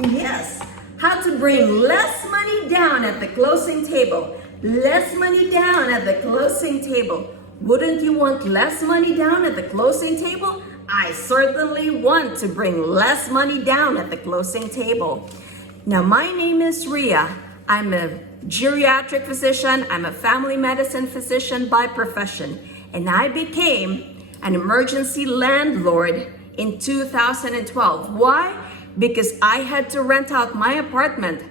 Yes, how to bring less money down at the closing table. Less money down at the closing table. Wouldn't you want less money down at the closing table? I certainly want to bring less money down at the closing table. Now, my name is Ria. I'm a geriatric physician. I'm a family medicine physician by profession. And I became an emergency landlord in 2012. Why? Because I had to rent out my apartment.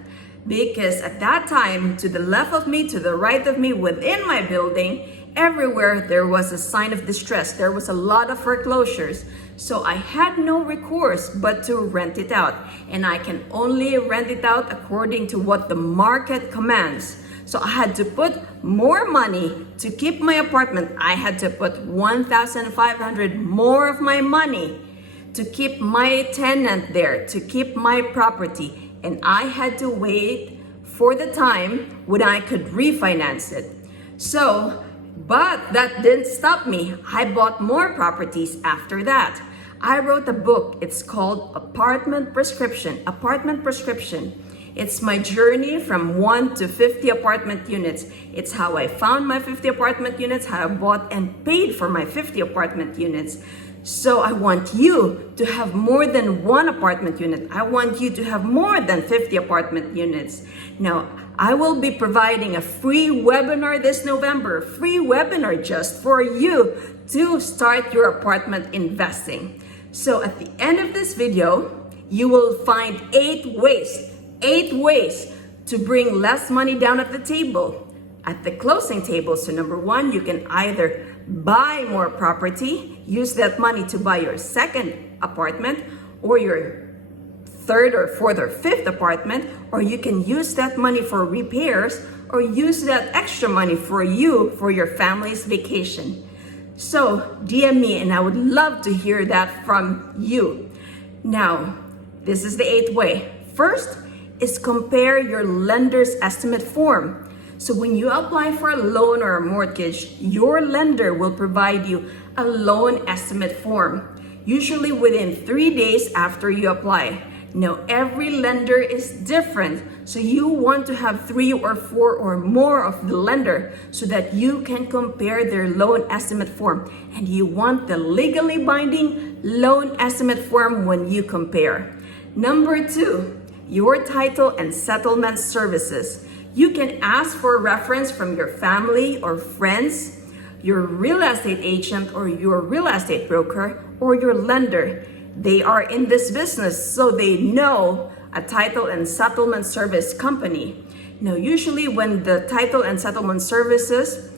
Because at that time, to the left of me, to the right of me, within my building, everywhere there was a sign of distress. There was a lot of foreclosures. So I had no recourse but to rent it out. And I can only rent it out according to what the market commands. So I had to put more money to keep my apartment. I had to put $1,500 more of my money to keep my tenant there, to keep my property. And I had to wait for the time when I could refinance it. But that didn't stop me. I bought more properties after that. I wrote a book. It's called Apartment Prescription. It's my journey from 1 to 50 apartment units. It's how I found my 50 apartment units, how I bought and paid for my 50 apartment units. So I want you to have more than one apartment unit. I want you to have more than 50 apartment units. Now, I will be providing a free webinar this November, free webinar just for you to start your apartment investing. So at the end of this video, you will find 8 ways to bring less money down at the table, at the closing table. So number 1, you can either buy more property, use that money to buy your second apartment or your third or fourth or fifth apartment, or you can use that money for repairs or use that extra money for you, for your family's vacation. So DM me and I would love to hear that from you. Now, this is the 8th way. First is compare your lender's estimate form. So when you apply for a loan or a mortgage, your lender will provide you a loan estimate form, usually within 3 days after you apply. Now, every lender is different, so you want to have 3 or 4 or more of the lender so that you can compare their loan estimate form. And you want the legally binding loan estimate form when you compare. Number 2, your title and settlement services. You can ask for a reference from your family or friends, your real estate agent or your real estate broker, or your lender. They are in this business, so they know a title and settlement service company. Now, usually when the title and settlement services,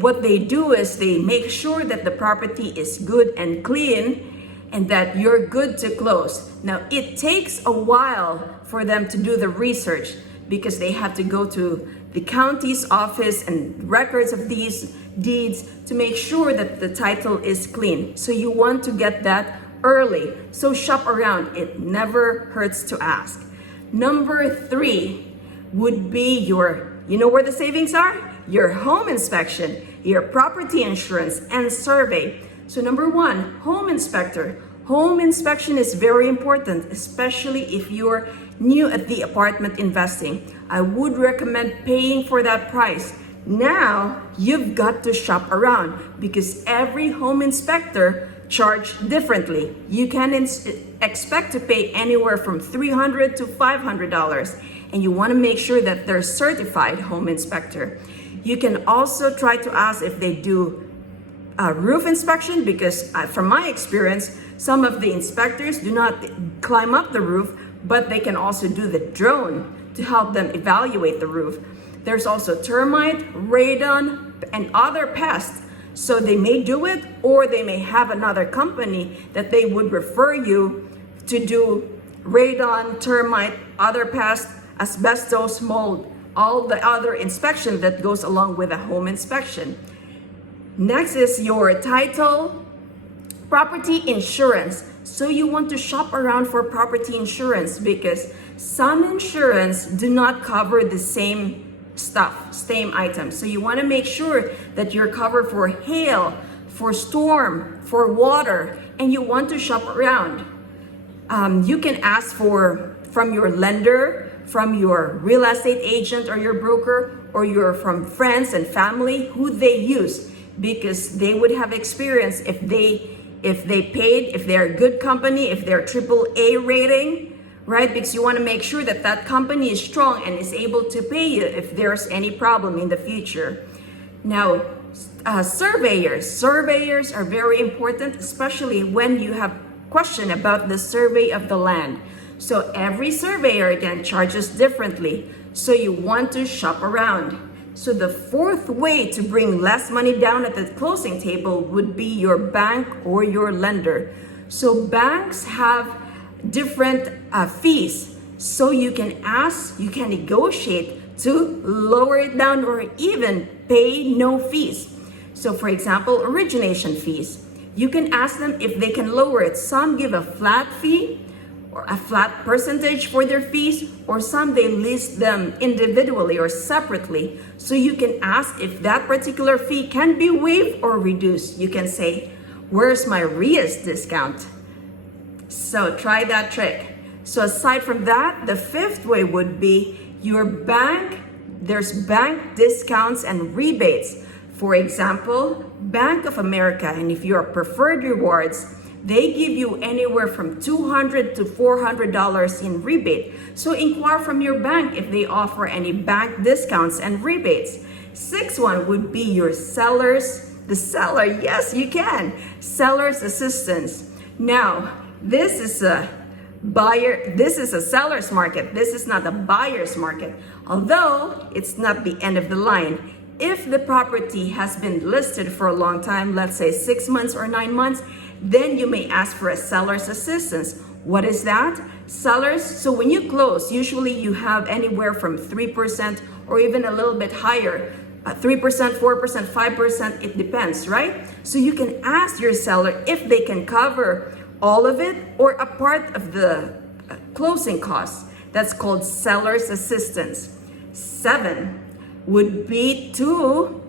what they do is they make sure that the property is good and clean and that you're good to close. Now, it takes a while for them to do the research because they have to go to the county's office and records of these deeds to make sure that the title is clean. So you want to get that early. So shop around. It never hurts to ask. Number 3 would be you know where the savings are? Your home inspection, your property insurance, and survey. So number 1, home inspector. Home inspection is very important, especially if you're new at the apartment investing. I would recommend paying for that price. Now, you've got to shop around because every home inspector charge differently. You can expect to pay anywhere from $300 to $500, and you want to make sure that they're certified home inspector. You can also try to ask if they do a roof inspection because from my experience, some of the inspectors do not climb up the roof, but they can also do the drone to help them evaluate the roof. There's also termite, radon, and other pests. So they may do it, or they may have another company that they would refer you to do radon, termite, other pests, asbestos, mold, all the other inspection that goes along with a home inspection. Next is your title, property insurance. So you want to shop around for property insurance because some insurance do not cover the same stuff, same items. So you want to make sure that you're covered for hail, for storm, for water, and you want to shop around. You can ask for from your lender, from your real estate agent or your broker, or you're from friends and family, who they use, because they would have experience if they paid, if they're a good company, if they're AAA rating, right? Because you want to make sure that that company is strong and is able to pay you if there's any problem in the future. Now, surveyors are very important, especially when you have question about the survey of the land. So every surveyor again charges differently. So you want to shop around. So the fourth way to bring less money down at the closing table would be your bank or your lender. So banks have different fees. So you can ask, you can negotiate to lower it down or even pay no fees. So for example, origination fees. You can ask them if they can lower it. Some give a flat fee or a flat percentage for their fees, or some they list them individually or separately. So you can ask if that particular fee can be waived or reduced. You can say, where's my RIA's discount? So try that trick. So aside from that, the fifth way would be your bank. There's bank discounts and rebates. For example, Bank of America, and if you're preferred rewards, they give you anywhere from $200 to $400 in rebate. So inquire from your bank if they offer any bank discounts and rebates. Sixth one would be your sellers. The seller, yes, you can. Seller's assistance. Now, this is a seller's market. This is not a buyer's market. Although it's not the end of the line. If the property has been listed for a long time, let's say 6 months or 9 months, then you may ask for a seller's assistance. What is that? Sellers, so when you close, usually you have anywhere from 3% or even a little bit higher. 3%, 4%, 5%, it depends, right? So you can ask your seller if they can cover all of it or a part of the closing costs. That's called seller's assistance. 7 would be to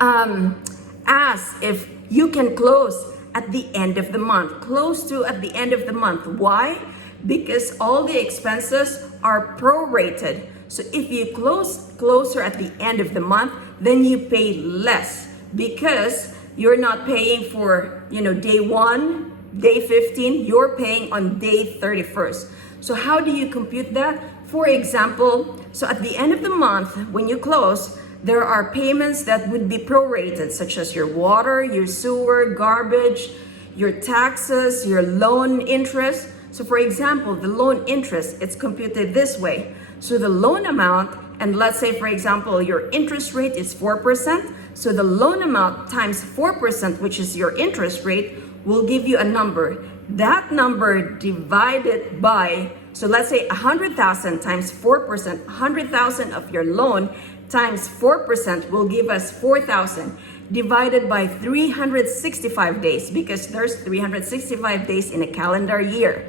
ask if you can close at the end of the month. At the end of the month. Why? Because all the expenses are prorated. So if you close closer at the end of the month, then you pay less because you're not paying for, day 1, day 15, you're paying on day 31st. So how do you compute that? For example, so at the end of the month, when you close, there are payments that would be prorated, such as your water, your sewer, garbage, your taxes, your loan interest. So for example, the loan interest, it's computed this way. So the loan amount, and let's say, for example, your interest rate is 4%. So the loan amount times 4%, which is your interest rate, will give you a number. That number divided by, so let's say 100,000 times 4%, 100,000 of your loan times 4% will give us 4,000 divided by 365 days because there's 365 days in a calendar year.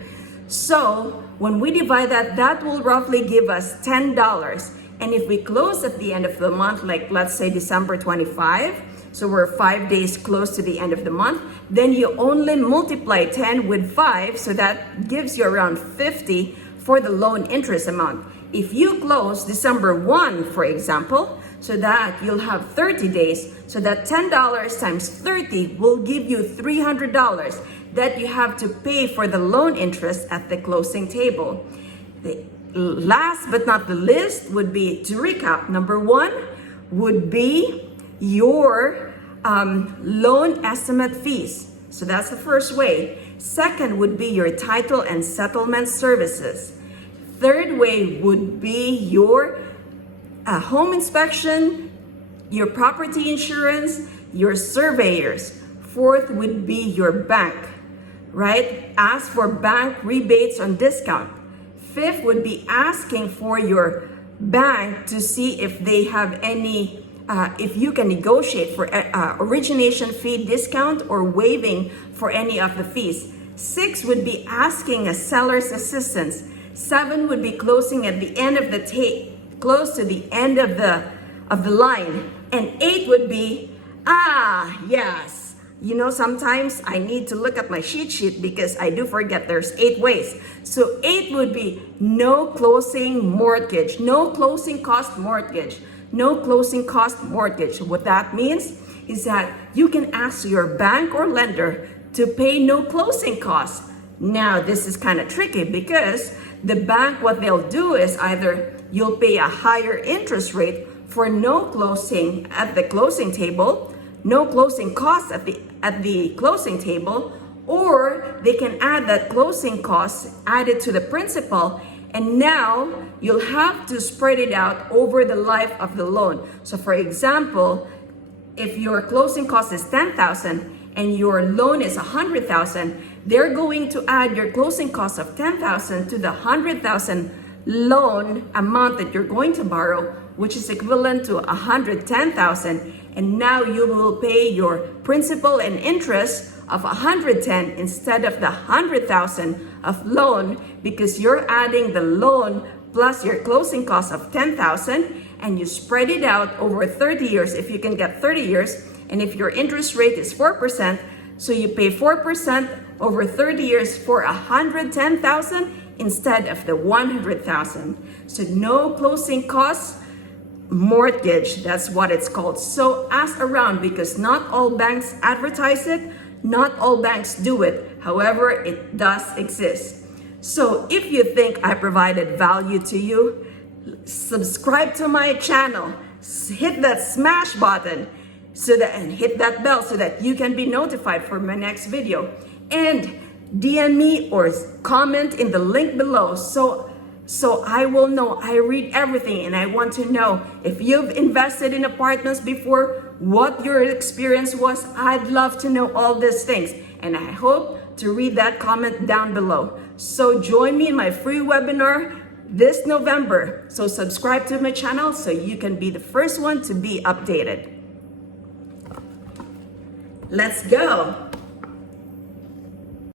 So when we divide that, that will roughly give us $10. And if we close at the end of the month, like let's say December 25, so we're 5 days close to the end of the month, then you only multiply 10 with 5, so that gives you around 50 for the loan interest amount. If you close December 1, for example, so that you'll have 30 days, so that $10 times 30 will give you $300 that you have to pay for the loan interest at the closing table. The last but not the least would be, to recap, number 1 would be your loan estimate fees. So that's the first way. Second would be your title and settlement services. Third way would be your home inspection, your property insurance, your surveyors. Fourth would be your bank, right? Ask for bank rebates on discount. Fifth would be asking for your bank to see if they have any, if you can negotiate for origination fee discount or waiving for any of the fees. 6 would be asking a seller's assistance. 7 would be closing at the end of the close to the end of the line. And 8 would be, yes, You know, sometimes I need to look at my cheat sheet because I do forget there's 8 ways. So 8 would be no closing mortgage, no closing cost mortgage, no closing cost mortgage. What that means is that you can ask your bank or lender to pay no closing costs. Now, this is kind of tricky because the bank, what they'll do is either you'll pay a higher interest rate for no closing at the closing table, no closing costs at the closing table, or they can add that closing costs added to the principal, and now you'll have to spread it out over the life of the loan. So for example, if your closing cost is 10,000 and your loan is 100,000, they're going to add your closing cost of 10,000 to the 100,000 loan amount that you're going to borrow, which is equivalent to 110,000. And now you will pay your principal and interest of 110 instead of the 100,000 of loan, because you're adding the loan plus your closing cost of 10,000, and you spread it out over 30 years if you can get 30 years. And if your interest rate is 4%, so you pay 4% over 30 years for 110,000 instead of the 100,000. So no closing costs mortgage, that's what it's called. So ask around, because not all banks advertise it, not all banks do it. However, it does exist. So if you think I provided value to you, subscribe to my channel, hit that smash button and hit that bell so that you can be notified for my next video, and DM me or comment in the link below so I will know. I read everything and I want to know if you've invested in apartments before, what your experience was. I'd love to know all these things, and I hope to read that comment down below. So join me in my free webinar this November. So subscribe to my channel so you can be the first one to be updated. Let's go.